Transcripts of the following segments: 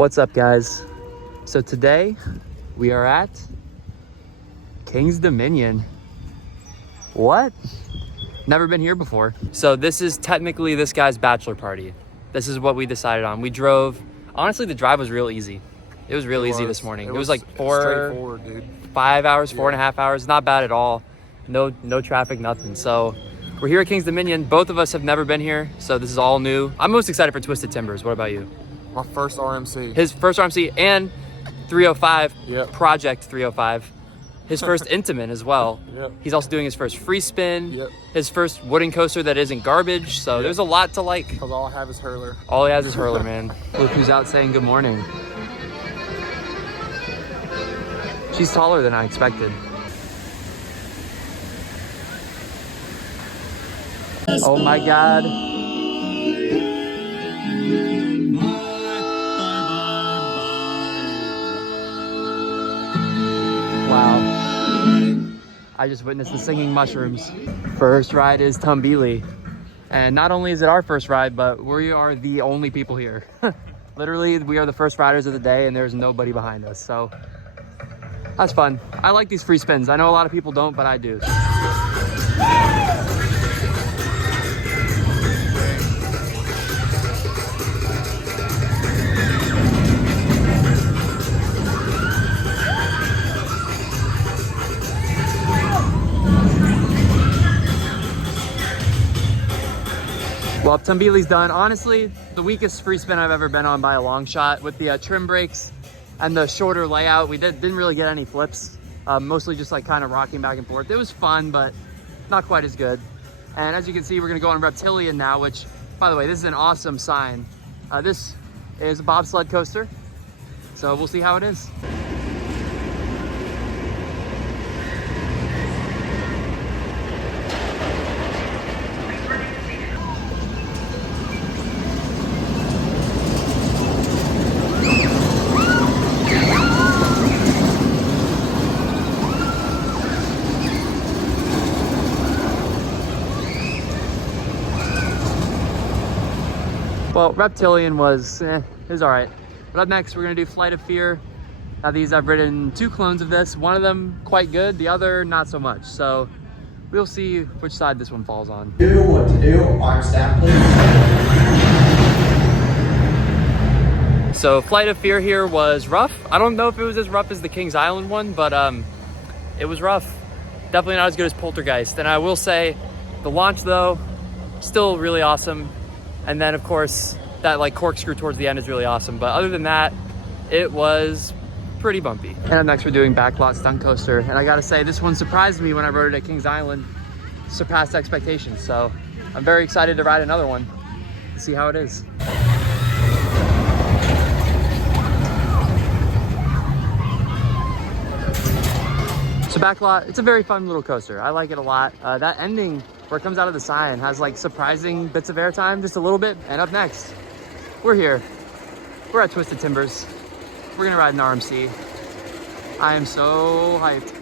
What's up, guys? So today we are at King's Dominion. What? Never been here before. So this is technically this guy's bachelor party. This is what we decided on. We drove. Honestly, the drive was real easy. It was real easy this morning. It was like straightforward, dude. 5 hours, 4.5 hours. Not bad at all. No traffic, nothing. So we're here at King's Dominion. Both of us have never been here, so this is all new. I'm most excited for Twisted Timbers. What about you? My first RMC. His first RMC and 305, Yep. Project 305. His first Intamin as well. Yep. He's also doing his first free spin. Yep. His first wooden coaster that isn't garbage. So Yep. there's a lot to like. Because all I have is hurler. All he has is hurler, man. Look who's out saying good morning. She's taller than I expected. Oh my God. Wow. I just witnessed the singing mushrooms. First ride is Tumbili. And not only is it our first ride, but we are the only people here. Literally, we are the first riders of the day and there's nobody behind us. So that's fun. I like these free spins. I know a lot of people don't, but I do. Well, Tumbili's done. Honestly, the weakest free spin I've ever been on by a long shot. With the trim brakes and the shorter layout, we didn't really get any flips. Mostly just like kind of rocking back and forth. It was fun, but not quite as good. And as you can see, we're gonna go on Reptilian now, which, by the way, this is an awesome sign. This is a bobsled coaster, so we'll see how it is. Well, Reptilian was, it was all right. But up next, we're gonna do Flight of Fear. Now these, I've ridden 2 clones of this. One of them quite good, the other not so much. So we'll see which side this one falls on. Do what to do. Arm staff, please. So Flight of Fear here was rough. I don't know if it was as rough as the Kings Island one, but it was rough. Definitely not as good as Poltergeist. And I will say, the launch though, still really awesome. And then of course, that like corkscrew towards the end is really awesome. But other than that, it was pretty bumpy. And up next, we're doing Backlot Stunt Coaster. And I gotta say, this one surprised me when I rode it at Kings Island. Surpassed expectations. So I'm very excited to ride another one to see how it is. So Backlot, it's a very fun little coaster. I like it a lot. That ending where it comes out of the sign has like surprising bits of airtime, just a little bit. And up next, we're here. We're at Twisted Timbers. We're gonna ride an RMC. I am so hyped.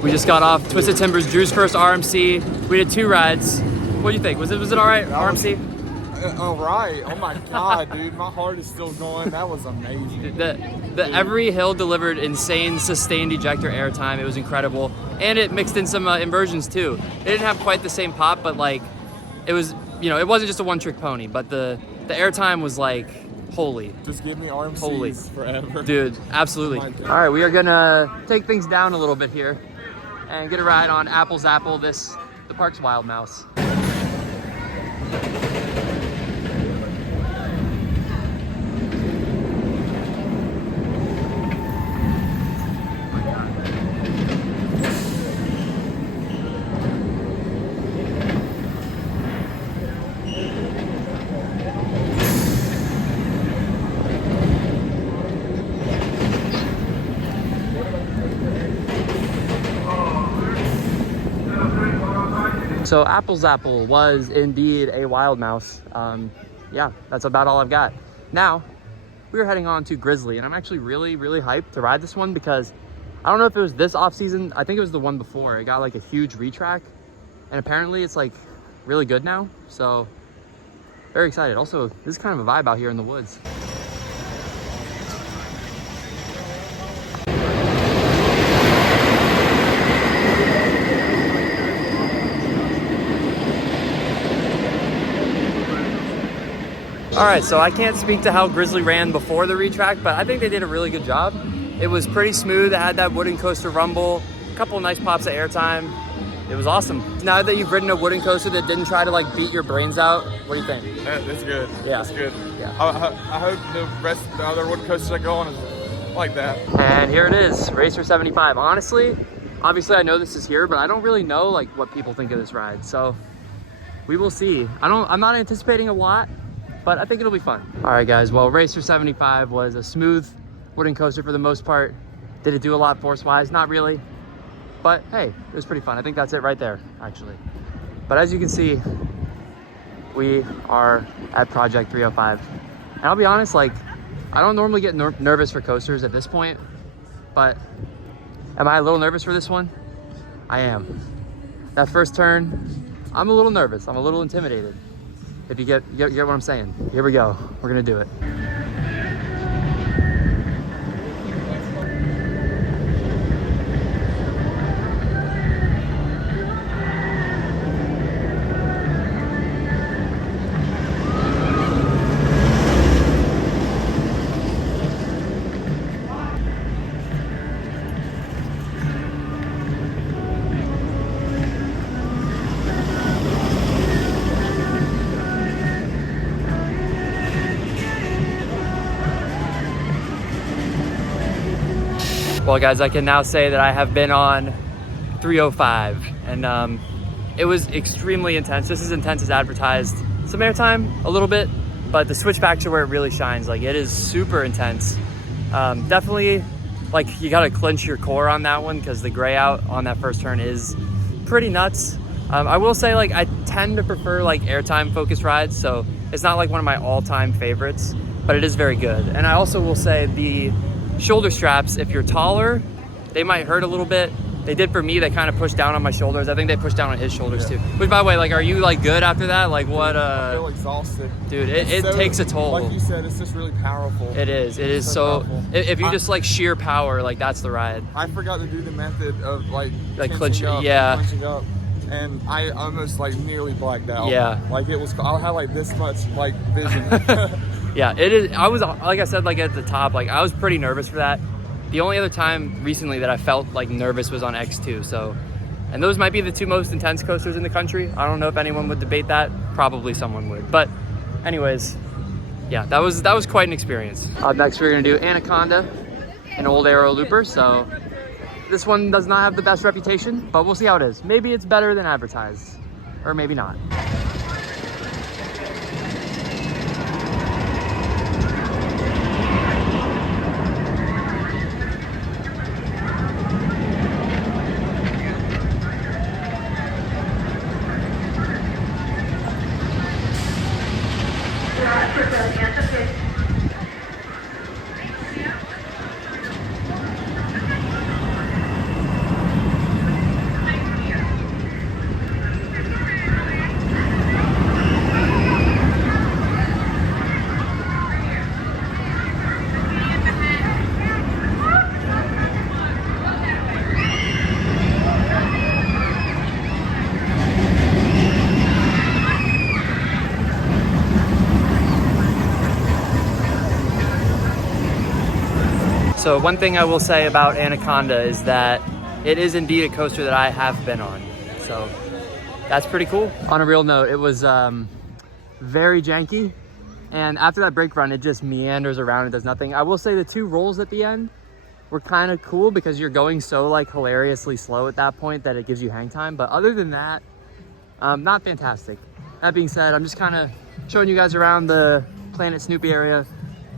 We just got off Twisted Timbers, Drew's first RMC. We did 2 rides. What do you think? Was it all right, RMC? All right. Oh my God, dude. My heart is still going. That was amazing. Every hill delivered insane sustained ejector airtime. It was incredible. And it mixed in some inversions too. It didn't have quite the same pop, but like, it was, you know, it wasn't just a one-trick pony, but the airtime was like, holy. Just give me RMCs Holy. forever. Dude, absolutely. Oh my God. All right, we are gonna take things down a little bit here and get a ride on Apple's Apple, the park's Wild Mouse. So Apple's Apple was indeed a wild mouse. Yeah, that's about all I've got. Now, we're heading on to Grizzly, and I'm actually really, really hyped to ride this one because I don't know if it was this off season. I think it was the one before. It got like a huge retrack, and apparently it's like really good now. So very excited. Also, this is kind of a vibe out here in the woods. All right, so I can't speak to how Grizzly ran before the retrack, but I think they did a really good job. It was pretty smooth. It had that wooden coaster rumble, a couple of nice pops of airtime. It was awesome. Now that you've ridden a wooden coaster that didn't try to like beat your brains out, what do you think? That's good. Yeah. That's good. Yeah. I hope the rest of the other wooden coasters I go on is like that. And here it is, Racer 75. Honestly, obviously I know this is here, but I don't really know like what people think of this ride. So we will see. I'm not anticipating a lot, but I think it'll be fun. All right, guys. Well, Racer 75 was a smooth wooden coaster for the most part. Did it do a lot force-wise? Not really. But hey, it was pretty fun. I think that's it right there, actually. But as you can see, we are at Project 305. And I'll be honest, like, I don't normally get nervous for coasters at this point, but am I a little nervous for this one? I am. That first turn, I'm a little nervous. I'm a little intimidated. If you get what I'm saying. Here we go. We're gonna do it. Well, guys, I can now say that I have been on 305, and it was extremely intense. This is intense as advertised. Some airtime, a little bit, but the switchbacks are where it really shines. Like, it is super intense. Definitely, like, you gotta clench your core on that one because the gray out on that first turn is pretty nuts. I will say, like, I tend to prefer like airtime focused rides, so it's not like one of my all-time favorites, but it is very good. And I also will say the shoulder straps, if you're taller, they might hurt a little bit. They did for me. They kind of pushed down on my shoulders. I think they pushed down on his shoulders too. Which, by the way, like, are you like good after that? Like, what? I feel exhausted. Dude, it takes a toll. Like you said, it's just really powerful. It is. So if you just like sheer power, like, that's the ride. I forgot to do the method of like clenching up, yeah. clenching up, and I almost like nearly blacked out. Yeah. Like it was. I had like this much like vision. Yeah, it is. I was, like I said, like at the top, like I was pretty nervous for that. The only other time recently that I felt like nervous was on X2. So, and those might be the two most intense coasters in the country. I don't know if anyone would debate that. Probably someone would. But anyways, yeah, that was quite an experience. Up next, we're gonna do Anaconda, an old aero looper. So this one does not have the best reputation, but we'll see how it is. Maybe it's better than advertised, or maybe not. So one thing I will say about Anaconda is that it is indeed a coaster that I have been on. So that's pretty cool. On a real note, it was very janky. And after that brake run, it just meanders around and does nothing. I will say the two rolls at the end were kind of cool because you're going so like hilariously slow at that point that it gives you hang time. But other than that, not fantastic. That being said, I'm just kind of showing you guys around the Planet Snoopy area.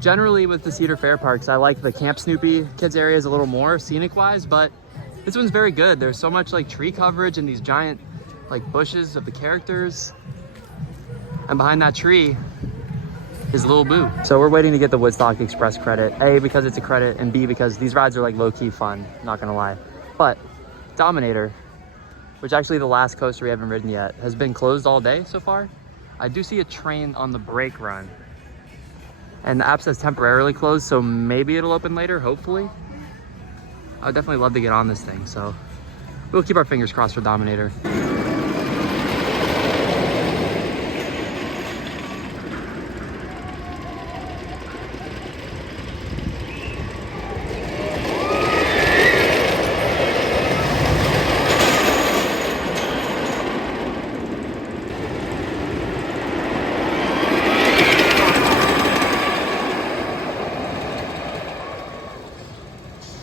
Generally with the Cedar Fair parks, I like the Camp Snoopy kids areas a little more scenic wise, but this one's very good. There's so much like tree coverage and these giant like bushes of the characters. And behind that tree is Lil Boo. So we're waiting to get the Woodstock Express credit. A, because it's a credit, and B, because these rides are like low-key fun, not gonna lie. But Dominator, which actually the last coaster we haven't ridden yet, has been closed all day so far. I do see a train on the brake run. And the app says temporarily closed, so maybe it'll open later, hopefully. I would definitely love to get on this thing, so we'll keep our fingers crossed for Dominator.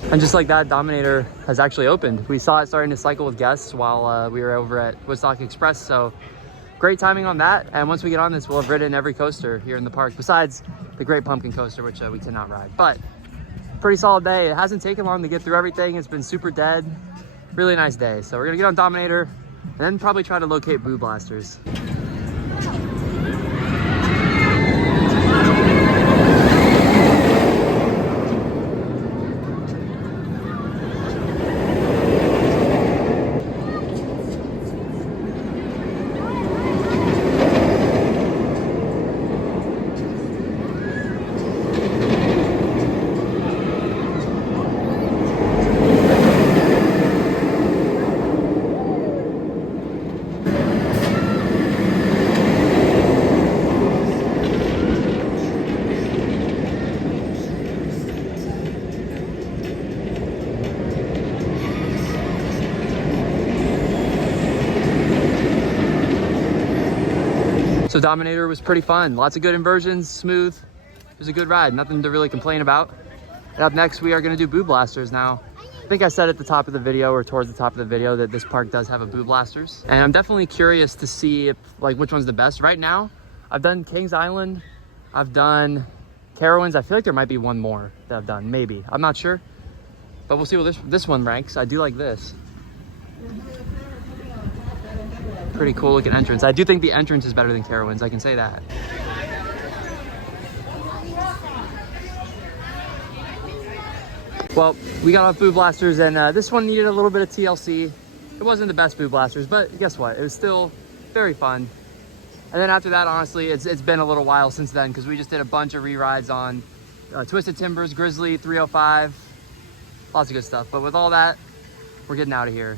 And just like that, Dominator has actually opened. We saw it starting to cycle with guests while we were over at Woodstock Express, so great timing on that. And once we get on this, we'll have ridden every coaster here in the park, besides the Great Pumpkin Coaster, which we cannot ride. But pretty solid day. It hasn't taken long to get through everything. It's been super dead. Really nice day. So we're gonna get on Dominator and then probably try to locate Boo Blasters. So Dominator was pretty fun. Lots of good inversions, smooth. It was a good ride, nothing to really complain about. And up next, we are gonna do Boo Blasters now. I think I said at the top of the video or towards the top of the video that this park does have a Boo Blasters. And I'm definitely curious to see if, like, which one's the best. Right now, I've done Kings Island, I've done Carowinds. I feel like there might be one more that I've done, maybe. I'm not sure, but we'll see what this one ranks. I do like this. Pretty cool looking entrance. I do think the entrance is better than Carowinds, I can say that. Well, we got off Boo Blasters, and this one needed a little bit of TLC. It wasn't the best Boo Blasters, but guess what? It was still very fun. And then after that, honestly, it's been a little while since then, because we just did a bunch of re-rides on Twisted Timbers, Grizzly, 305, lots of good stuff. But with all that, we're getting out of here.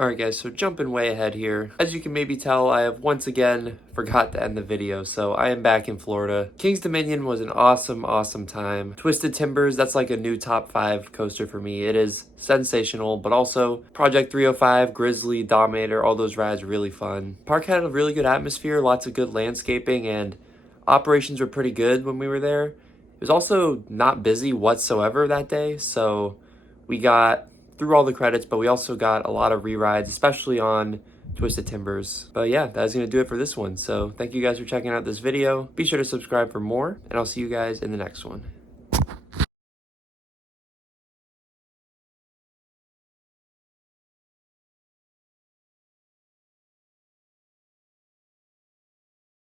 Alright guys, so jumping way ahead here. As you can maybe tell, I have once again forgot to end the video, so I am back in Florida. Kings Dominion was an awesome time. Twisted Timbers, that's like a new top 5 coaster for me. It is sensational, but also Project 305, Grizzly, Dominator, all those rides are really fun. Park had a really good atmosphere, lots of good landscaping, and operations were pretty good when we were there. It was also not busy whatsoever that day, so we got through all the credits, but we also got a lot of re-rides, especially on Twisted Timbers. But yeah, that's gonna do it for this one. So thank you guys for checking out this video. Be sure to subscribe for more, and I'll see you guys in the next one.